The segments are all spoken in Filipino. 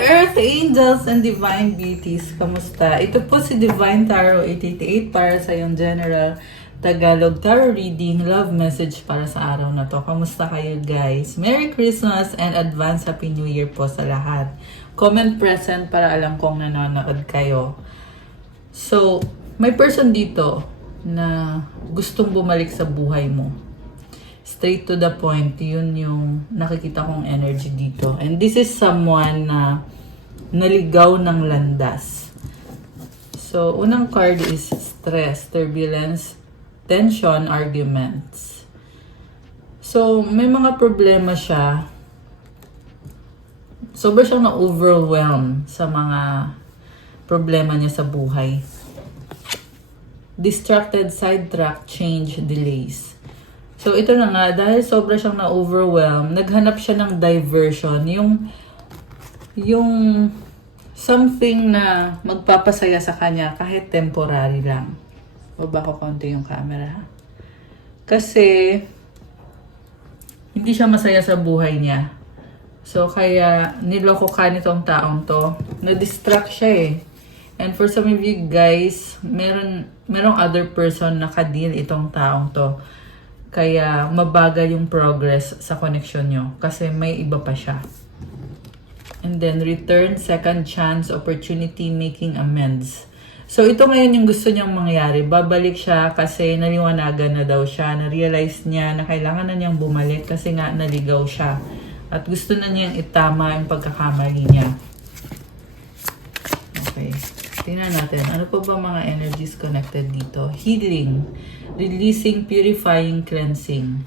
Earth Angels and Divine Beauties! Kamusta? Ito po si Divine Tarot 888 para sa yung General Tagalog Tarot Reading Love Message para sa araw na to. Kamusta kayo guys? Merry Christmas and Advance Happy New Year po sa lahat. Comment present para alam kong nanonood kayo. So, may person dito na gustong bumalik sa buhay mo. Straight to the point, yun yung nakikita kong energy dito. And this is someone na naligaw ng landas. So, unang card is stress, turbulence, tension, arguments. So, may mga problema siya. Sobra siyang na-overwhelm sa mga problema niya sa buhay. Distracted, sidetrack, change, delays. So, ito na nga, dahil sobra siyang na-overwhelm, naghanap siya ng diversion. Yung something na magpapasaya sa kanya kahit temporary lang. Baba ko konti yung camera. Kasi, hindi siya masaya sa buhay niya. So, kaya niloko ka nitong taong to. Na-distract siya eh. And for some of you guys, merong other person na kadil itong taong to. Kaya mabagal yung progress sa connection nyo. Kasi may iba pa siya. And then, return, second chance, opportunity, making amends. So, ito ngayon yung gusto niyang mangyari. Babalik siya kasi naliwanagan na daw siya. Na-realize niya na kailangan na niyang bumalik kasi nga naligaw siya. At gusto na niyang itama yung pagkakamali niya. Okay. Tingnan natin. Ano pa ba mga energies connected dito? Healing. Releasing, purifying, cleansing.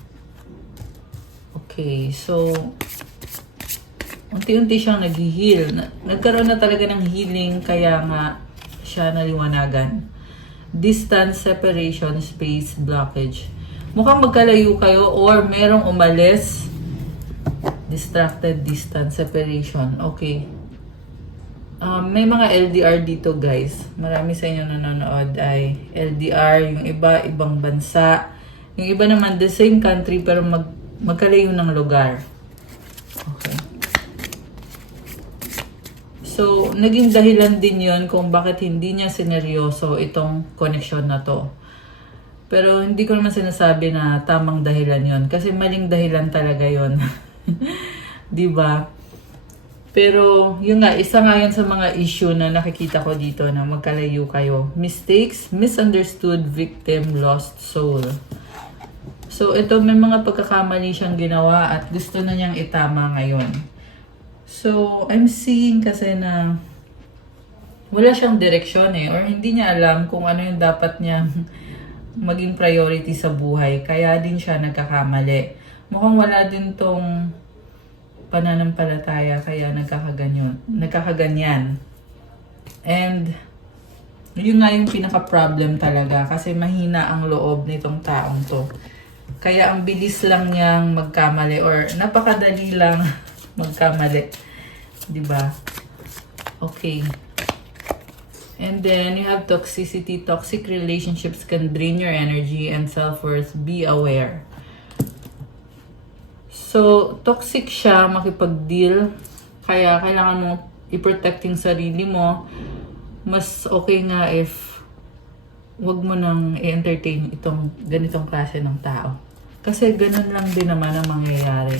Okay. So, unti-unti siyang nag-heal. Nagkaroon na talaga ng healing kaya nga siya naliwanagan. Distance, separation, space, blockage. Mukhang magkalayo kayo or merong umalis. Distracted, distance, separation. Okay. May mga LDR dito guys. Marami sa inyo nanonood ay LDR. Yung iba, ibang bansa. Yung iba naman, the same country pero magkalayo ng lugar. Okay. So, naging dahilan din yon kung bakit hindi niya sineryoso itong connection na to. Pero hindi ko naman sinasabi na tamang dahilan yon kasi maling dahilan talaga yon. Diba? Pero, yun nga, isa nga yan sa mga issue na nakikita ko dito na magkalayo kayo. Mistakes, misunderstood, victim, lost soul. So, ito may mga pagkakamali siyang ginawa at gusto na niyang itama ngayon. So, I'm seeing kasi na wala siyang direksyon eh. Or hindi niya alam kung ano yung dapat niyang maging priority sa buhay. Kaya din siya nagkakamali. Mukhang wala din tong pananampalataya kaya nagkakaganyan. And yun nga yung pinaka-problem talaga kasi mahina ang loob nitong taong to. Kaya ang bilis lang niyang magkamali or napakadali lang magkamali. Diba? Okay. And then you have toxicity. Toxic relationships can drain your energy and self-worth. Be aware. So, toxic siya makipag-deal. Kaya kailangan mo i-protect yung sarili mo. Mas okay nga if wag mo nang i-entertain itong ganitong klase ng tao. Kasi ganun lang din naman ang mangyayari.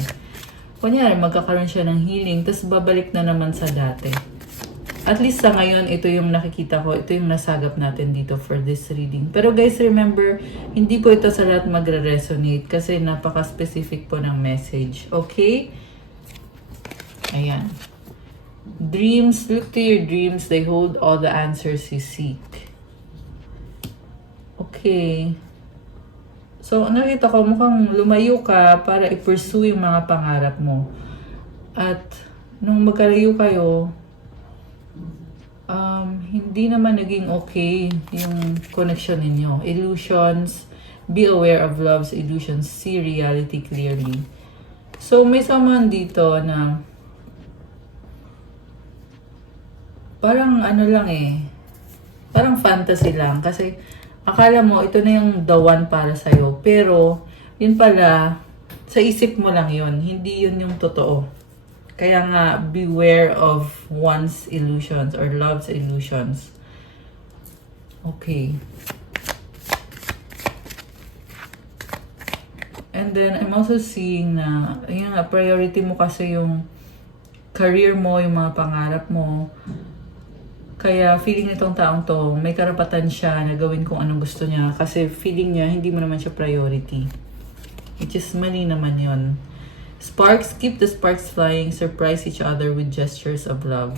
Kunyari, magkakaroon siya ng healing, tapos babalik na naman sa dati. At least sa ngayon, ito yung nakikita ko, ito yung nasagap natin dito for this reading. Pero guys, remember, hindi po ito sa lahat magre-resonate kasi napaka-specific po ng message. Okay? Ayan. Dreams, look to your dreams. They hold all the answers you seek. Okay. So, nakita ko mukhang lumayo ka para i-pursue yung mga pangarap mo. At nung magkalayo kayo, hindi naman naging okay yung connection ninyo. Illusions, be aware of love's illusions, see reality clearly. So, may someone dito na parang ano lang eh, parang fantasy lang. Kasi akala mo ito na yung the one para sa'yo. Pero, yun pala, sa isip mo lang yun. Hindi yun yung totoo. Kaya nga, beware of one's illusions or love's illusions. Okay. And then, I'm also seeing na, ayun nga, priority mo kasi yung career mo, yung mga pangarap mo. Kaya feeling nitong taong to, may karapatan siya na gawin kung anong gusto niya. Kasi feeling niya, hindi mo naman siya priority. Which is mali naman yon. Sparks, keep the sparks flying, surprise each other with gestures of love.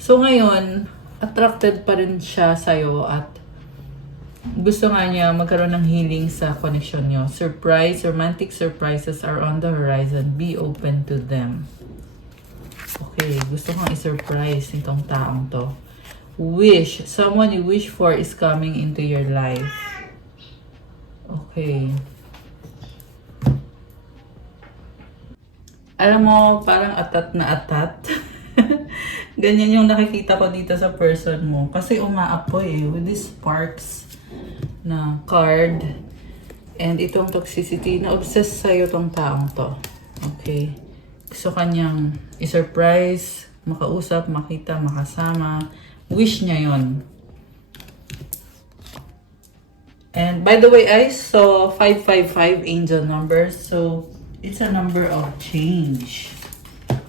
So ngayon, attracted pa rin siya sa'yo at gusto nga niya magkaroon ng healing sa connection nyo. Surprise, romantic surprises are on the horizon. Be open to them. Okay, gusto kong i-surprise itong taong to. Wish, someone you wish for is coming into your life. Okay. Alam mo, parang atat na atat. Ganyan yung nakikita ko dito sa person mo. Kasi umaapoy with these sparks na card. And itong toxicity, na-obsess sa'yo tong taong to. Okay. Gusto kanyang i-surprise, makausap, makita, makasama. Wish niya yon. And by the way, I saw 555 angel numbers. So, it's a number of change.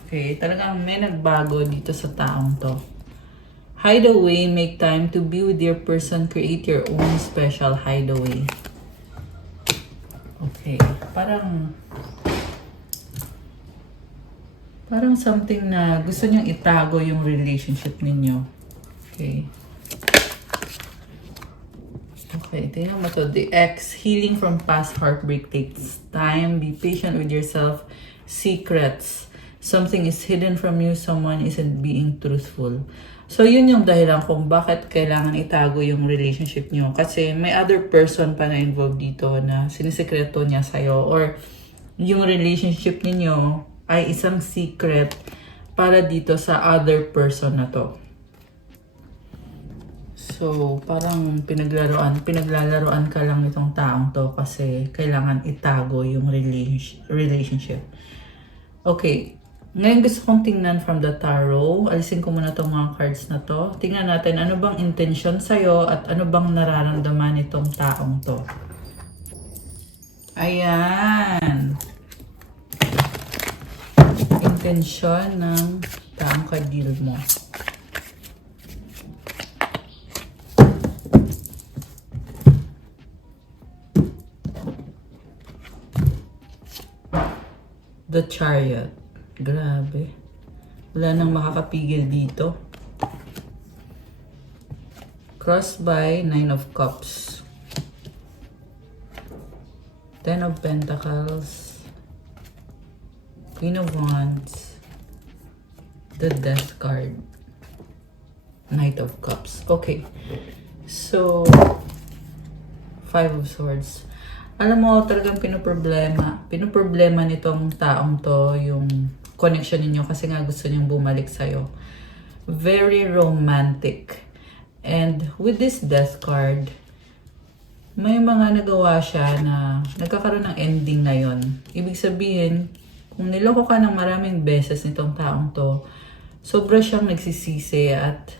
Okay, talagang may nagbago dito sa taong to. Hideaway, make time to be with your person, create your own special hideaway. Okay, parang something na gusto niyang itago yung relationship ninyo. Okay. Okay, tingnan mo to. The X, healing from past heartbreak takes time. Be patient with yourself. Secrets. Something is hidden from you. Someone isn't being truthful. So, yun yung dahilan kung bakit kailangan itago yung relationship nyo. Kasi may other person pa na involved dito na sinisekreto niya sa'yo. Or yung relationship ninyo ay isang secret para dito sa other person na to. So, parang pinaglalaroan ka lang nitong taong to kasi kailangan itago yung relationship. Okay. Ngayon gusto kong tingnan from the tarot. Alisin ko muna itong mga cards na to. Tingnan natin ano bang intention sa'yo at ano bang nararamdaman nitong taong to. Ayan. Intention ng taong ka-deal mo. The Chariot. Grabe. Wala nang makakapigil dito. Crossed by 9 of Cups. 10 of Pentacles. Queen of Wands. The Death card. Knight of Cups. Okay. So, 5 of Swords. Alam mo, talagang pinoproblema nitong taong to yung connection ninyo kasi nga gusto niyang bumalik sa'yo. Very romantic. And with this Death card, may mga nagawa siya na nagkakaroon ng ending ngayon. Ibig sabihin, kung niloko ka ng maraming beses nitong taong to, sobra siyang nagsisisi at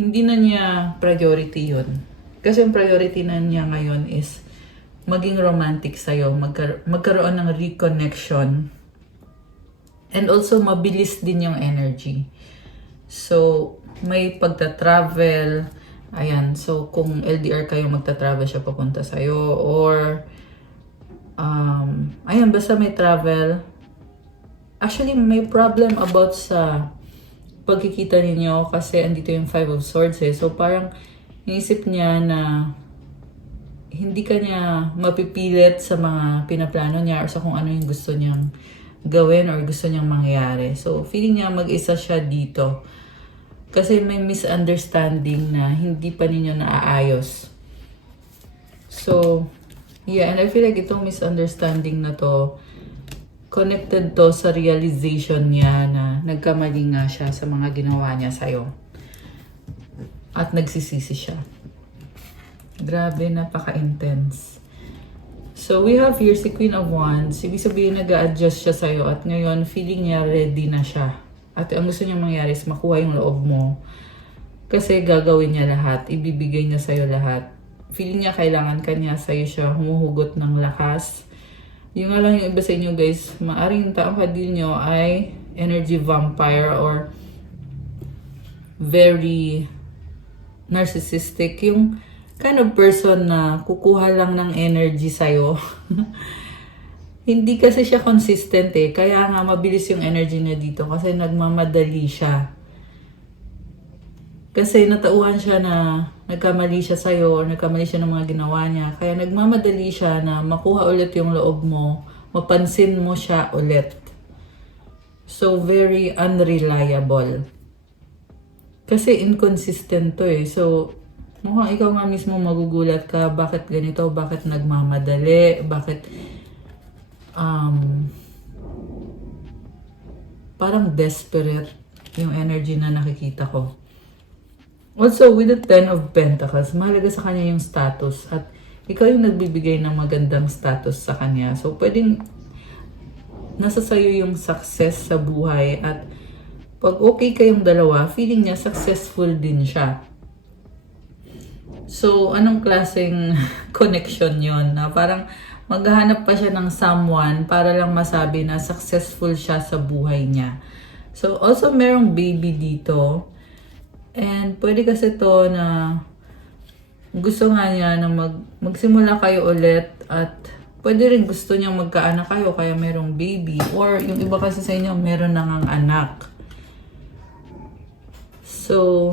hindi na niya priority yun. Kasi yung priority na niya ngayon is maging romantic sa'yo, magkaroon ng reconnection, and also mabilis din yung energy. So, may pagta-travel, ayan, so kung LDR kayo, magta-travel siya papunta sa'yo, or, ayan, basta may travel. Actually, may problem about sa pagkikita ninyo kasi andito yung 5 of Swords eh. So, parang naisip niya na hindi ka niya mapipilit sa mga pinaplano niya or sa kung ano yung gusto niyang gawin or gusto niyang mangyari. So, feeling niya mag-isa siya dito. Kasi may misunderstanding na hindi pa ninyo naaayos. So, yeah, and I feel like itong misunderstanding na to, connected to sa realization niya na nagkamali nga siya sa mga ginawa niya sa'yo. At nagsisisi siya. Grabe, napaka-intense. So, we have here si Queen of Wands. Ibig sabihin, nag-a-adjust siya sa'yo at ngayon, feeling niya ready na siya. At ang gusto niya mangyari is makuha yung loob mo. Kasi gagawin niya lahat. Ibibigay niya sa'yo lahat. Feeling niya kailangan ka niya, sa'yo siya humuhugot ng lakas. Yung nga lang yung iba sa inyo guys, maaring yung taong kadil nyo ay energy vampire or very narcissistic. Yung kind of person na kukuha lang ng energy sa'yo. Hindi kasi siya consistent eh. Kaya nga mabilis yung energy niya dito kasi nagmamadali siya. Kasi natauhan siya na nagkamali siya sa'yo or nagkamali siya ng mga ginawa niya. Kaya nagmamadali siya na makuha ulit yung loob mo. Mapansin mo siya ulit. So, very unreliable. Kasi inconsistent to eh. So, mukhang ikaw nga mismo magugulat ka, bakit ganito, bakit nagmamadali, bakit parang desperate yung energy na nakikita ko. Also, with the 10 of Pentacles, mahalaga sa kanya yung status at ikaw yung nagbibigay ng magandang status sa kanya. So, pwedeng nasa sayo yung success sa buhay at pag okay kayong dalawa, feeling niya successful din siya. So, anong klaseng connection yon na parang maghahanap pa siya ng someone para lang masabi na successful siya sa buhay niya. So, also merong baby dito. And pwede kasi to na gusto nga niya na magsimula kayo ulit at pwede rin gusto niya magkaanak kayo kaya merong baby. Or yung iba kasi sa inyo meron nang anak. So,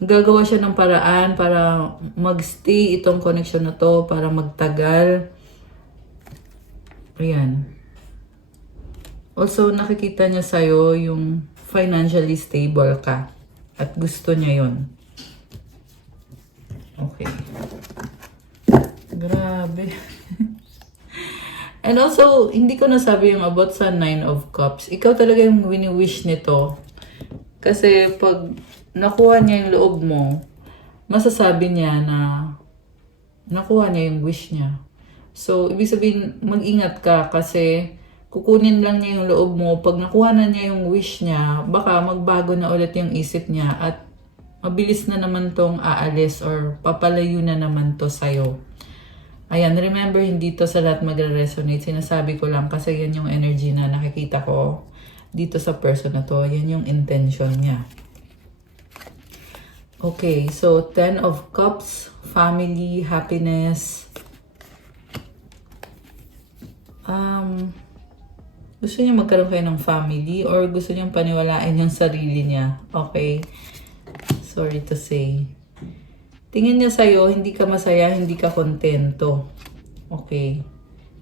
gagawa siya ng paraan para magstay itong connection na to, para magtagal. Ayan. Also, nakikita niya sa'yo yung financially stable ka. At gusto niya yon. Okay. Grabe. And also, hindi ko nasabi yung about sa 9 of Cups. Ikaw talaga yung wini-wish nito. Kasi pag nakuha niya yung loob mo, masasabi niya na nakuha niya yung wish niya. So, ibig sabihin, mag-ingat ka kasi kukunin lang niya yung loob mo. Pag nakuha na niya yung wish niya, baka magbago na ulit yung isip niya at mabilis na naman tong aalis or papalayo na naman to sa'yo. Ayan, remember, hindi to sa lahat magre-resonate. Sinasabi ko lang kasi yan yung energy na nakikita ko dito sa person na to. Yan yung intention niya. Okay, so 10 of Cups, family, happiness. Gusto niya magkaroon kayo ng family or gusto niyang paniwalain yung sarili niya. Okay? Sorry to say. Tingin niya sa'yo, hindi ka masaya, hindi ka kontento. Okay?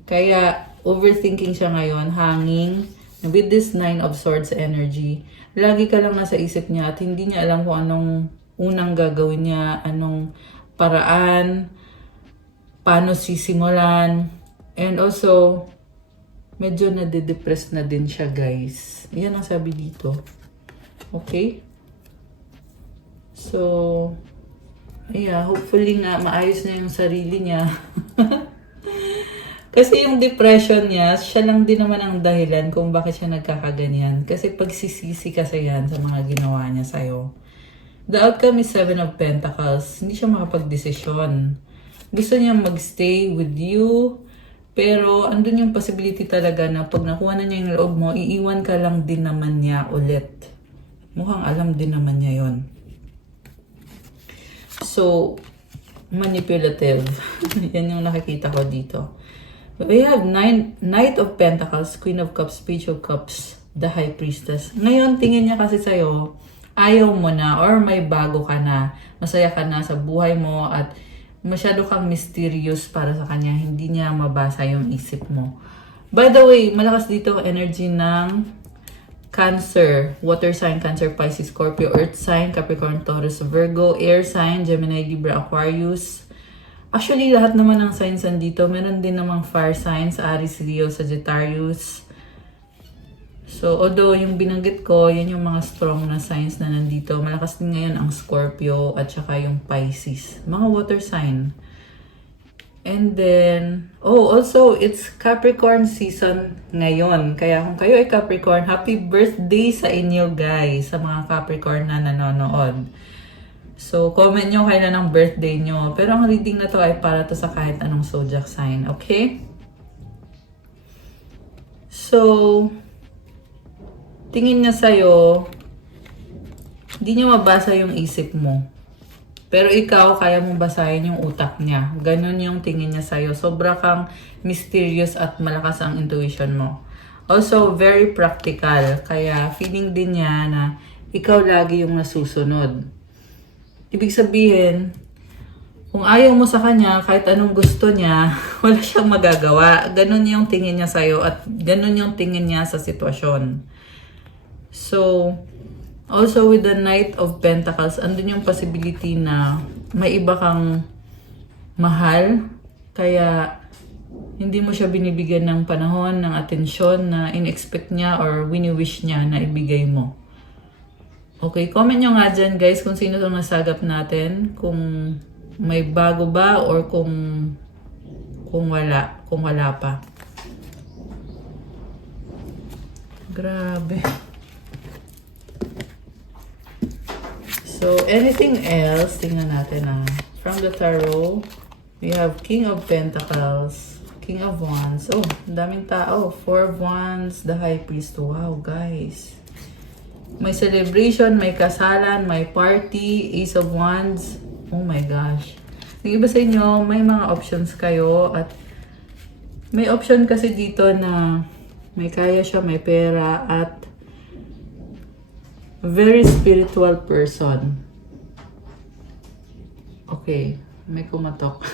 Kaya, overthinking siya ngayon, hanging, with this 9 of Swords energy, lagi ka lang nasa isip niya at hindi niya alam kung anong unang gagawin niya, anong paraan, paano sisimulan, and also, medyo nade-depress na din siya, guys. Yan ang sabi dito. Okay? So, yeah, hopefully nga maayos na yung sarili niya. Kasi yung depression niya, siya lang din naman ang dahilan kung bakit siya nagkakaganyan. Kasi pagsisisi kasi yan sa mga ginawa niya sa'yo. The outcome is 7 of Pentacles. Hindi siya makapag-desisyon. Gusto niya magstay with you, pero andun yung possibility talaga na pag nakuha na niya yung loob mo, iiwan ka lang din naman niya ulit. Mukhang alam din naman niya yon. So, manipulative. Yan yung nakikita ko dito. We have Knight of Pentacles, Queen of Cups, Page of Cups, the High Priestess. Ngayon, tingin niya kasi sa'yo, ayaw mo na or may bago ka na. Masaya ka na sa buhay mo at masyado kang mysterious para sa kanya. Hindi niya mabasa yung isip mo. By the way, malakas dito energy ng Cancer, Water sign, Cancer, Pisces, Scorpio, Earth sign, Capricorn, Taurus, Virgo, Air sign, Gemini, Libra, Aquarius. Actually, lahat naman ng signs nandito. Meron din namang fire signs, Aries, Leo, Sagittarius. So, although yung binanggit ko, yan yung mga strong na signs na nandito. Malakas din ngayon ang Scorpio at saka yung Pisces. Mga water sign. And then, also, it's Capricorn season ngayon. Kaya kung kayo ay Capricorn, happy birthday sa inyo guys, sa mga Capricorn na nanonood. So, comment nyo kailan ang birthday nyo. Pero ang reading na to ay para to sa kahit anong zodiac sign, okay? So, tingin niya sa'yo, hindi niya mabasa yung isip mo. Pero ikaw, kaya mong basahin yung utak niya. Ganon yung tingin niya sa'yo. Sobra kang mysterious at malakas ang intuition mo. Also, very practical. Kaya feeling din niya na ikaw lagi yung nasusunod. Ibig sabihin, kung ayaw mo sa kanya, kahit anong gusto niya, wala siyang magagawa. Ganon yung tingin niya sa'yo at ganon yung tingin niya sa sitwasyon. So, also with the Knight of Pentacles, andun yung possibility na may iba kang mahal, kaya hindi mo siya binibigyan ng panahon, ng atensyon na in-expect niya or wini-wish niya na ibigay mo. Okay, comment nyo nga dyan guys kung sino itong nasagap natin, kung may bago ba or kung wala pa. Grabe. So, anything else? Tingnan natin from the tarot, we have King of Pentacles, King of Wands. Oh, daming tao. Four of Wands, the High Priest. Wow, guys. May celebration, may kasalan, may party, Ace of Wands. Oh my gosh. Yung iba sa inyo, may mga options kayo at may option kasi dito na may kaya siya, may pera at very spiritual person. Okay, may kumatok.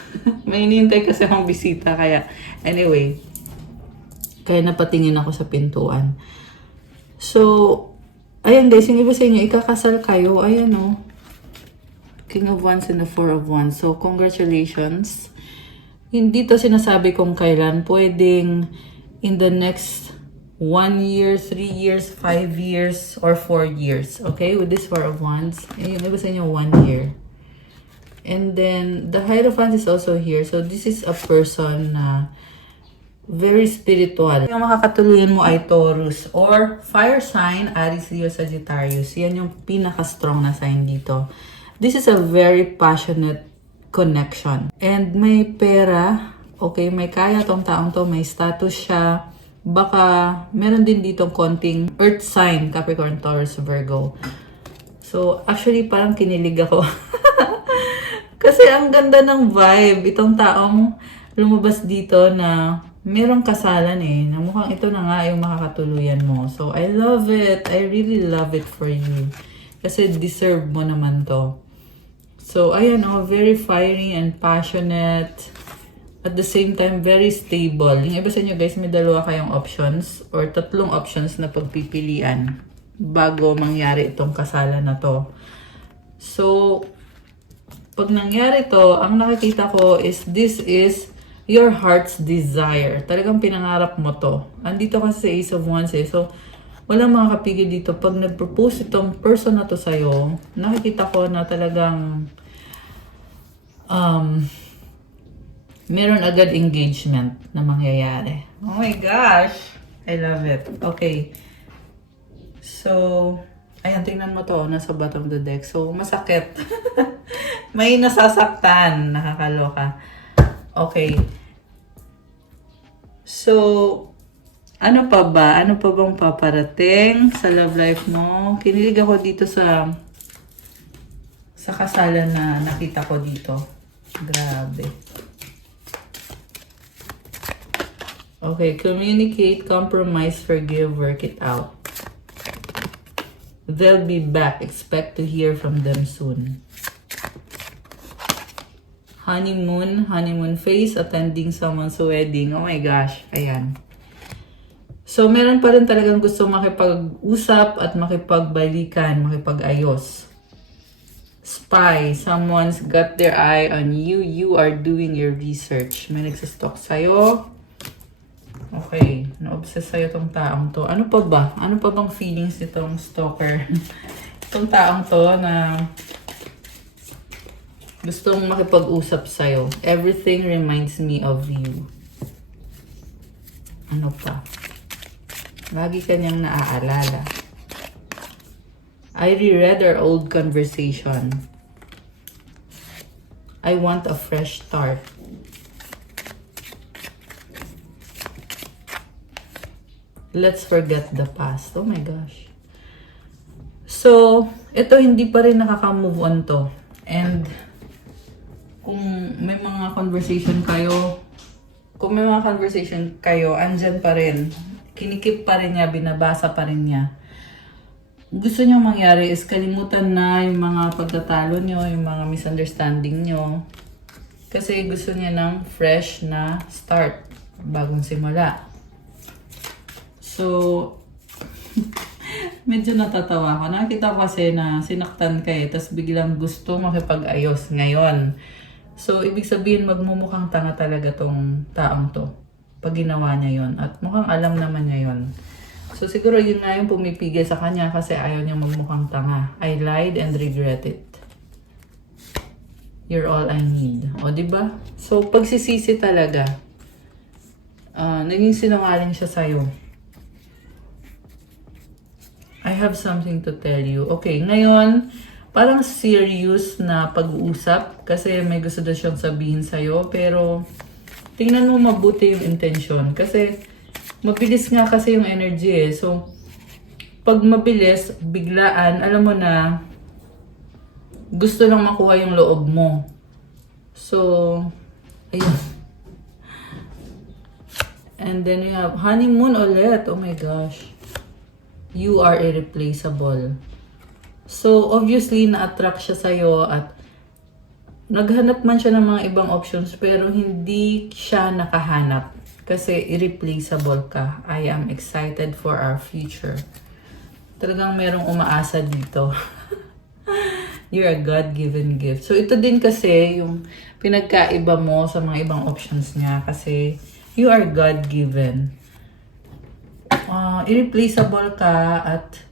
May hinihintay kasi akong bisita, kaya anyway. Kaya napatingin ako sa pintuan. So, ayan guys, yung iba sa inyo, ikakasal kayo. Ayan o. King of Wands and the Four of Wands. So, congratulations. Hindi to sinasabi kung kailan. Pwedeng in the next 1 year, 3 years, 5 years, or 4 years. Okay? With this Four of Wands. Yung iba sa inyo, 1 year. And then, the Hierophant is also here. So, this is a person na very spiritual. Yung makakatuluyan mo ay Taurus or fire sign, Aries, Leo, Sagittarius. Yan yung pinaka-strong na sign dito. This is a very passionate connection. And may pera. Okay, may kaya tong taong to. May status siya. Baka meron din dito konting earth sign, Capricorn, Taurus, Virgo. So, actually, parang kinilig ako. Kasi ang ganda ng vibe. Itong taong lumabas dito na merong kasalan na mukhang ito na nga yung makakatuluyan mo. So, I love it. I really love it for you. Kasi deserve mo naman to. So, ayan very fiery and passionate. At the same time, very stable. Yung iba sa inyo guys, may dalawa kayong options or 3 options na pagpipilian bago mangyari itong kasalan na to. So, pag nangyari to, ang nakikita ko is this is your heart's desire. Talagang pinangarap mo to. Andito kasi sa Ace of Wands So, walang makakapigil dito. Pag nag-propose itong person na to sa'yo, nakikita ko na talagang meron agad engagement na mangyayari. Oh my gosh! I love it. Okay. So, ayan, tingnan mo to. Nasa bottom of the deck. So, masakit. May nasasaktan. Nakakaloka. Okay. So, ano pa ba? Ano pa bang paparating sa love life mo? Kinilig ako dito sa kasalan na nakita ko dito. Grabe. Okay, communicate, compromise, forgive, work it out. They'll be back. Expect to hear from them soon. Honeymoon phase, attending someone's wedding. Oh my gosh, ayan. So, meron pa rin talagang gusto makipag-usap at makipagbalikan, makipag-ayos. Spy, someone's got their eye on you. You are doing your research. May nagsistalk sa'yo. Okay, na-obsess sa'yo tong taong to. Ano pa ba? Ano pa bang feelings nitong stalker? Itong taong to na Gustong makipag-usap sa'yo. Everything reminds me of you. Ano pa? Lagi kanyang naaalala. I reread our old conversation. I want a fresh start. Let's forget the past. Oh my gosh. So, ito hindi pa rin nakaka-move on to. And, kung may mga conversation kayo, andyan pa rin. Kinikip pa rin niya, binabasa pa rin niya. Gusto niyo mangyari is kalimutan na yung mga pagtatalo niyo, yung mga misunderstanding niyo. Kasi gusto niya ng fresh na start, bagong simula. So, medyo natatawa ko. Nakita ko kasi na sinaktan ka tapos biglang gusto makipag-ayos ngayon. So, ibig sabihin magmumukhang tanga talaga tong taong to pag ginawa niya yon. At mukhang alam naman niya yon. So, siguro yun nga yung pumipigil sa kanya kasi ayaw niya magmukhang tanga. I lied and regret it. You're all I need. O, diba? So, pagsisisi talaga. Naging sinungaling siya sa'yo. I have something to tell you. Okay, ngayon, parang serious na pag-uusap kasi may gusto na siyang sabihin sa'yo. Pero, tingnan mo mabuti yung intention. Kasi, mabilis nga kasi yung energy eh. So, pag mabilis, biglaan, alam mo na, gusto lang makuha yung loob mo. So, ayun. And then we have honeymoon ulit. Oh my gosh. You are irreplaceable. So, obviously, na-attract siya sa'yo at naghanap man siya ng mga ibang options pero hindi siya nakahanap. Kasi irreplaceable ka. I am excited for our future. Talagang merong umaasa dito. You're a God-given gift. So, ito din kasi yung pinagkaiba mo sa mga ibang options niya. Kasi you are God-given. Irreplaceable ka at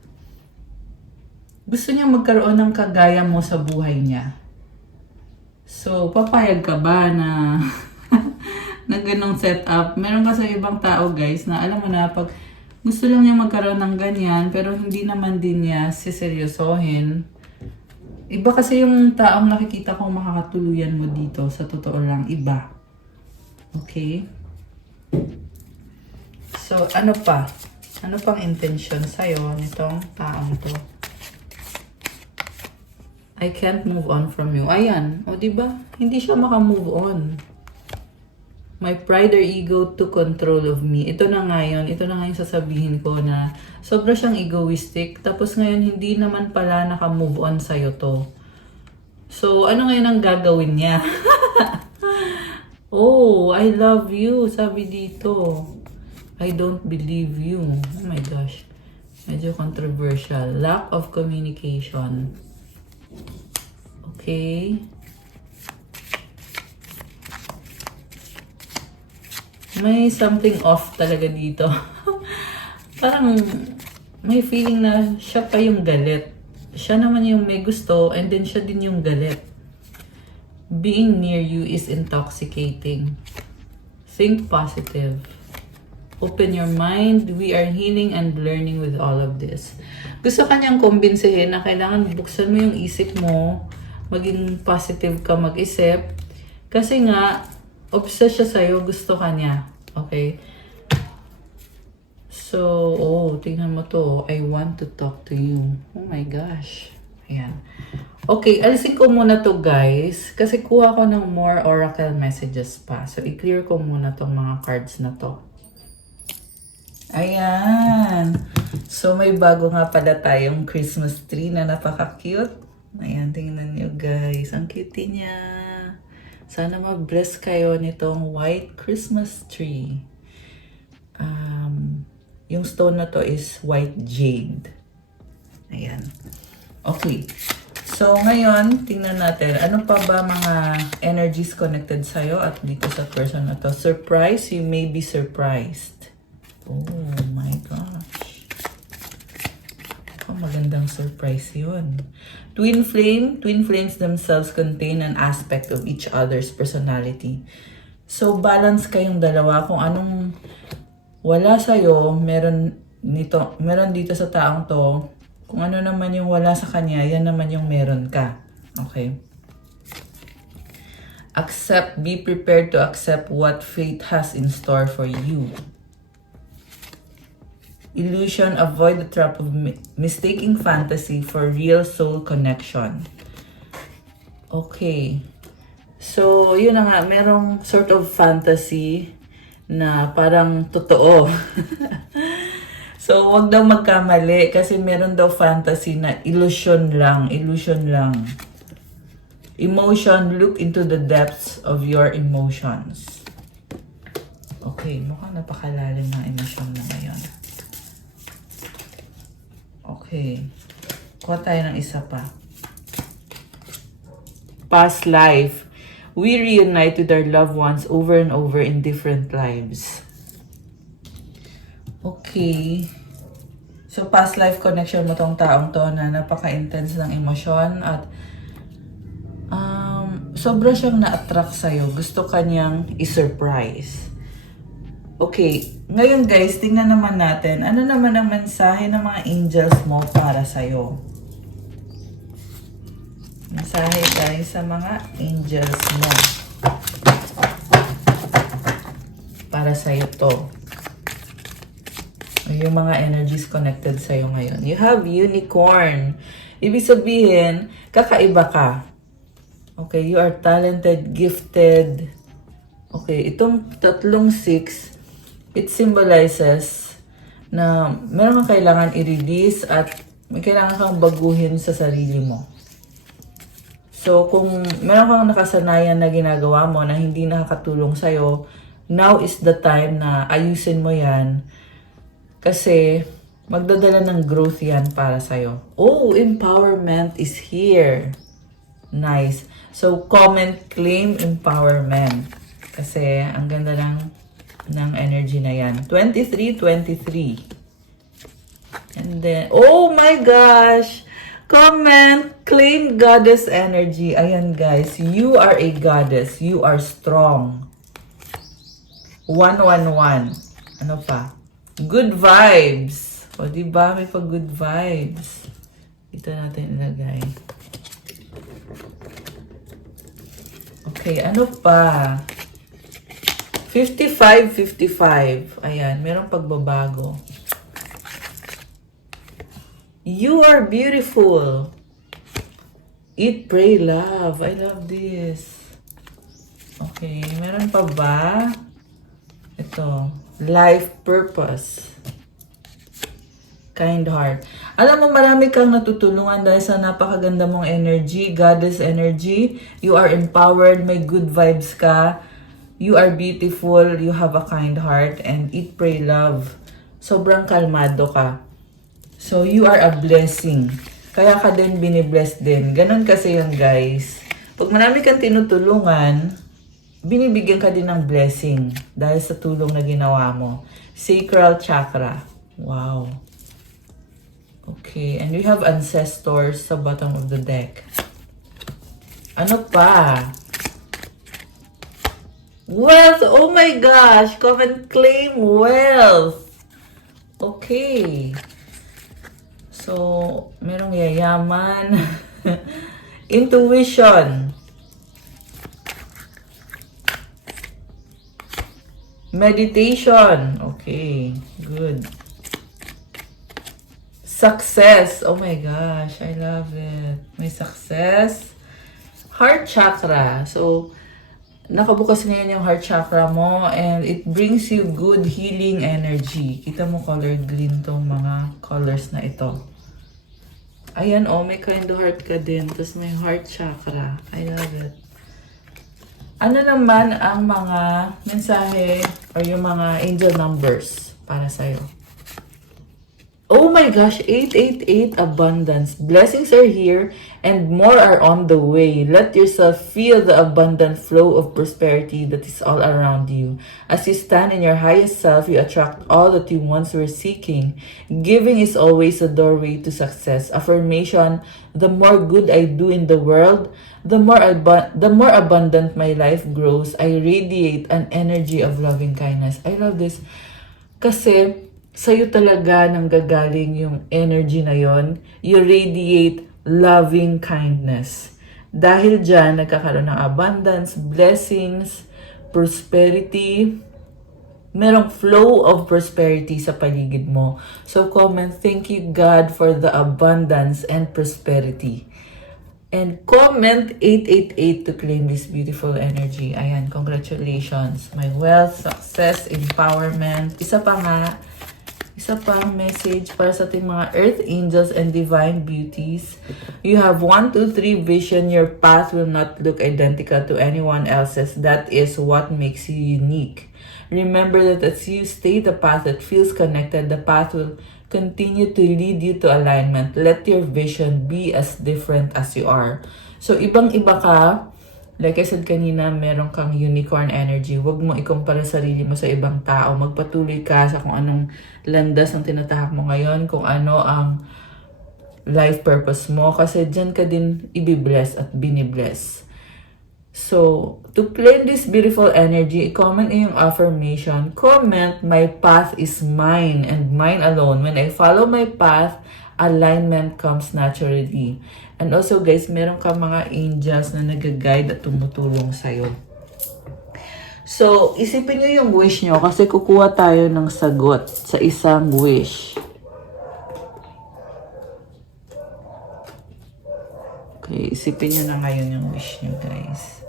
gusto niya magkaroon ng kagaya mo sa buhay niya. So, papayag ka ba na na ganong setup? Meron kasi ibang tao guys na alam mo na pag gusto lang niya magkaroon ng ganyan pero hindi naman din niya siseryosohin. Iba kasi yung taong nakikita kong makakatuluyan mo dito sa totoo lang. Iba. Okay? So, ano pa? Ano pang intention sa'yo nitong taong to? I can't move on from you. Ayan. O, diba? Hindi siya makamove on. My pride or ego took control of me. Ito na nga yun. Ito na nga yung sasabihin ko na sobra siyang egoistic. Tapos ngayon, hindi naman pala nakamove on sa'yo to. So, ano ngayon ang gagawin niya? Oh, I love you. Sabi dito. I don't believe you. Oh my gosh. Medyo controversial. Lack of communication. Okay. May something off talaga dito. Parang may feeling na siya pa yung galit. Siya naman yung may gusto and then siya din yung galit. Being near you is intoxicating. Think positive. Open your mind. We are healing and learning with all of this. Gusto kanyang kumbinsihin na kailangan buksan mo yung isip mo, maging positive ka mag-isip. Kasi nga, obsessed siya sa'yo, gusto ka niya. Okay? So, tingnan mo to. I want to talk to you. Oh my gosh. Ayan. Okay, alisin ko muna to guys. Kasi kuha ko ng more oracle messages pa. So, i-clear ko muna tong mga cards na to. Ayan. So, may bago nga pala tayong Christmas tree na napaka-cute. Ayan, tingnan nyo guys. Ang cute niya. Sana ma-bless kayo nitong white Christmas tree. Yung stone na to is white jade. Ayan. Okay. So, ngayon, tingnan natin. Ano pa ba mga energies connected sa'yo at dito sa person na to? Surprise? You may be surprised. Oh my gosh. Oh, magandang surprise yun. Twin flame. Twin flames themselves contain an aspect of each other's personality. So, balance kayong dalawa. Kung anong wala sa'yo, meron dito sa taong to. Kung ano naman yung wala sa kanya, yan naman yung meron ka. Okay? Be prepared to accept what fate has in store for you. Illusion, avoid the trap of mistaking fantasy for real soul connection. Okay. So, yun na nga, merong sort of fantasy na parang totoo. So, wag daw magkamali kasi meron daw fantasy na illusion lang. Emotion, look into the depths of your emotions. Okay, mukhang napakalalim ng emosyon na ngayon. Okay. Kuha tayo ng isa pa. Past life. We reunite with our loved ones over and over in different lives. Okay. So, past life connection mo tong taong to na napaka-intense ng emosyon at sobra siyang na-attract sa'yo. Gusto kanyang i-surprise. Okay, ngayon guys, tingnan naman natin. Ano naman ang mensahe ng mga angels mo para sa'yo? Mensahe guys sa mga angels mo. Para sa'yo to. Yung mga energies connected sa'yo ngayon. You have unicorn. Ibig sabihin, kakaiba ka. Okay, you are talented, gifted. Okay, itong tatlong 6, it symbolizes na meron kang kailangan i-release at may kailangan kang baguhin sa sarili mo. So, kung meron kang nakasanayan na ginagawa mo na hindi nakakatulong sa'yo, now is the time na ayusin mo yan kasi magdadala ng growth yan para sa'yo. Oh, empowerment is here. Nice. So, comment, claim empowerment. Kasi, ang ganda ng energy na yan. 23. And then, oh my gosh! Comment, claim goddess energy. Ayan guys, you are a goddess. You are strong. 111. Ano pa? Good vibes. O, diba? May pa good vibes. Ito natin ilagay. Okay, ano pa? 55. Ayan, merong pagbabago. You are beautiful. Eat, pray, love. I love this. Okay, meron pa ba? Ito, life purpose. Kind heart. Alam mo, marami kang natutulungan dahil sa napakaganda mong energy, goddess energy. You are empowered, may good vibes ka. You are beautiful, you have a kind heart, and eat, pray, love. Sobrang kalmado ka. So, you are a blessing. Kaya ka din binibless din. Ganon kasi yun, guys. Pag marami kang tinutulungan, binibigyan ka din ng blessing dahil sa tulong na ginawa mo. Sacral chakra. Wow. Okay, and we have ancestors sa bottom of the deck. Ano pa? Wealth! Oh my gosh! Comment, claim wealth! Okay. So, merong yayaman. Intuition. Meditation. Okay, good. Success. Oh my gosh, I love it. May success. Heart chakra. So, nakabukas ngayon yung heart chakra mo and it brings you good healing energy. Kita mo color green tong mga colors na ito. Ayan, oh, may kind of heart ka din. Tapos may heart chakra. I love it. Ano naman ang mga mensahe or yung mga angel numbers para sa'yo? Oh my gosh, 888 abundance. Blessings are here and more are on the way. Let yourself feel the abundant flow of prosperity that is all around you. As you stand in your highest self, you attract all that you once were seeking. Giving is always a doorway to success. Affirmation, the more good I do in the world, the more abundant my life grows. I radiate an energy of loving kindness. I love this. Kasi, sa'yo talaga nanggagaling yung energy na yon. You radiate loving kindness. Dahil dyan, nagkakaroon ng abundance, blessings, prosperity, merong flow of prosperity sa paligid mo. So comment, thank you God for the abundance and prosperity. And comment 888 to claim this beautiful energy. Ayan, congratulations. My wealth, success, empowerment. Isa pang message para sa ating mga earth angels and divine beauties. You have 1, 2, 3 vision. Your path will not look identical to anyone else's. That is what makes you unique. Remember that as you stay the path that feels connected, the path will continue to lead you to alignment. Let your vision be as different as you are. So, ibang-iba ka. Like I said kanina, meron kang unicorn energy. Huwag mo ikumpara sarili mo sa ibang tao. Magpatuloy ka sa kung anong landas ang tinatahak mo ngayon, kung ano ang life purpose mo. Kasi dyan ka din ibibless at binibless. So, to claim this beautiful energy, comment yung affirmation. Comment, my path is mine and mine alone. When I follow my path, alignment comes naturally. And also guys, meron ka mga angels na nag-guide at tumutulong sa'yo. So, isipin nyo yung wish nyo kasi kukuha tayo ng sagot sa isang wish. Okay, isipin nyo na ngayon yung wish nyo guys.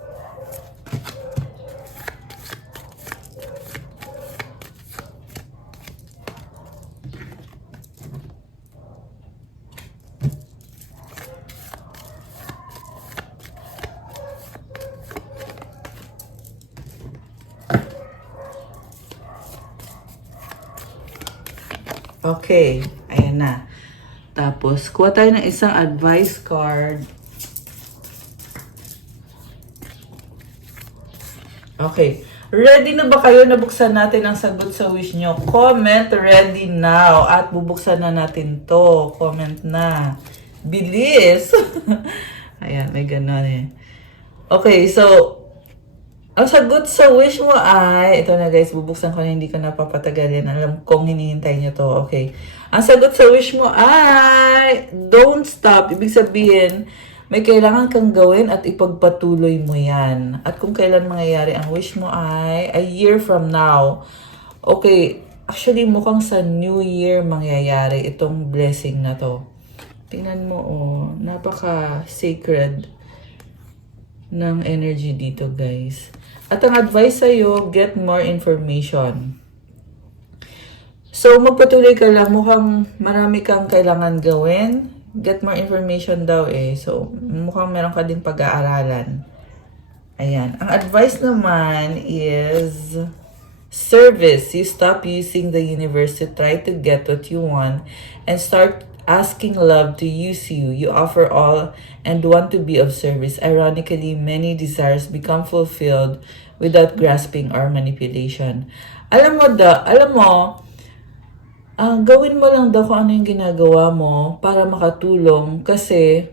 Okay, ayan na. Tapos, kuha tayo ng isang advice card. Okay. Ready na ba kayo? Nabuksan natin ang sagot sa wish nyo. Comment ready now. At bubuksan na natin to. Comment na. Bilis! Ayan, may ganon eh. Okay, so, ang sagot sa wish mo ay, ito na guys, bubuksan ko na, hindi ko napapatagalin. Alam kong hinihintay nyo to. Okay. Ang sagot sa wish mo ay, don't stop. Ibig sabihin, may kailangan kang gawin at ipagpatuloy mo yan. At kung kailan mangyayari ang wish mo ay, a year from now. Okay. Actually, mukhang sa New Year mangyayari itong blessing na to. Tingnan mo, oh. Napaka-sacred ng energy dito, guys. At ang advice sa'yo, get more information. So, magpatuloy ka lang. Mukhang marami kang kailangan gawin. Get more information daw eh. So, mukhang meron ka din pag-aaralan. Ayan. Ang advice naman is service. You stop using the universe to try to get what you want and start asking love to use you. You offer all and want to be of service. Ironically, many desires become fulfilled without grasping or manipulation. Alam mo, gawin mo lang daw kung ano yung ginagawa mo para makatulong kasi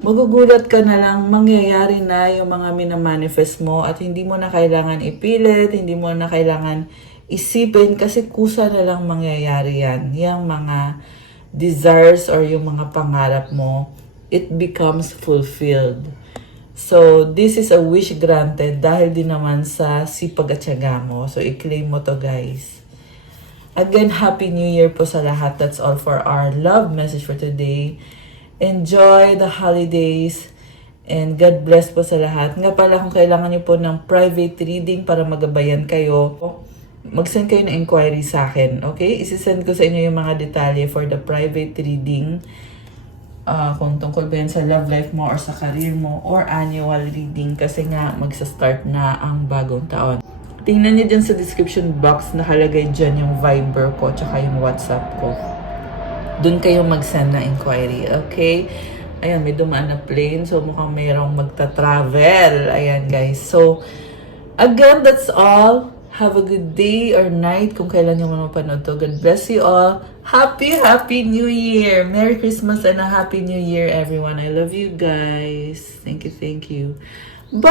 magugulat ka na lang, mangyayari na yung mga minamanifest mo at hindi mo na kailangan ipilit, hindi mo na kailangan isipin kasi kusa na lang mangyayari yan. Yung mga desires or yung mga pangarap mo, it becomes fulfilled. So, this is a wish granted dahil din naman sa sipag at tiyaga mo. So, i-claim mo to guys. Again, Happy New Year po sa lahat. That's all for our love message for today. Enjoy the holidays and God bless po sa lahat. Nga pala kung kailangan niyo po ng private reading para magabayan kayo, mag-send kayo ng inquiry sa akin, okay? Isisend ko sa inyo yung mga detalye for the private reading. Kung tungkol ba yan sa love life mo or sa career mo or annual reading kasi nga magsa-start na ang bagong taon. Tingnan niyo dyan sa description box, nakalagay dyan yung Viber ko tsaka yung WhatsApp ko. dun kayo mag-send ng inquiry. Okay? Ayan, may dumaan na plane. So, mukhang mayroong magta-travel. Ayan, guys. So, again, that's all. Have a good day or night kung kailan nyo man mapanood to. God bless you all. Happy New Year! Merry Christmas and a Happy New Year, everyone. I love you guys. Thank you. Bye!